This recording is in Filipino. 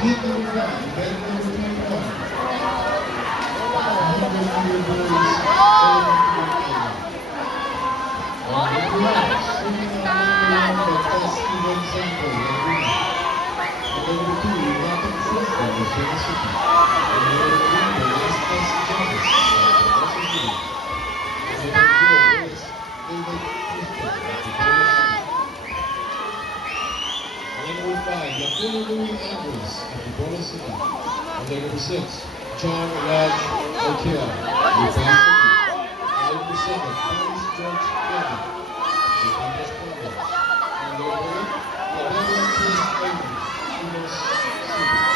Heat number 1, event number 21. Number boys, Steven Santos, and number 2, Nathan Franco, Oceana City. And number 3, Velasquez Jones, Santos City. And number 4 is David Clifton, Antipolo City. And number 5, Yakuno Louis Andres, Antipolo City. And number 6, John Raj Okia, Lipan City. And number 7, Thomas George Kelly, Batangas Province. And number 8, Abella Chris Avery, Tunas City.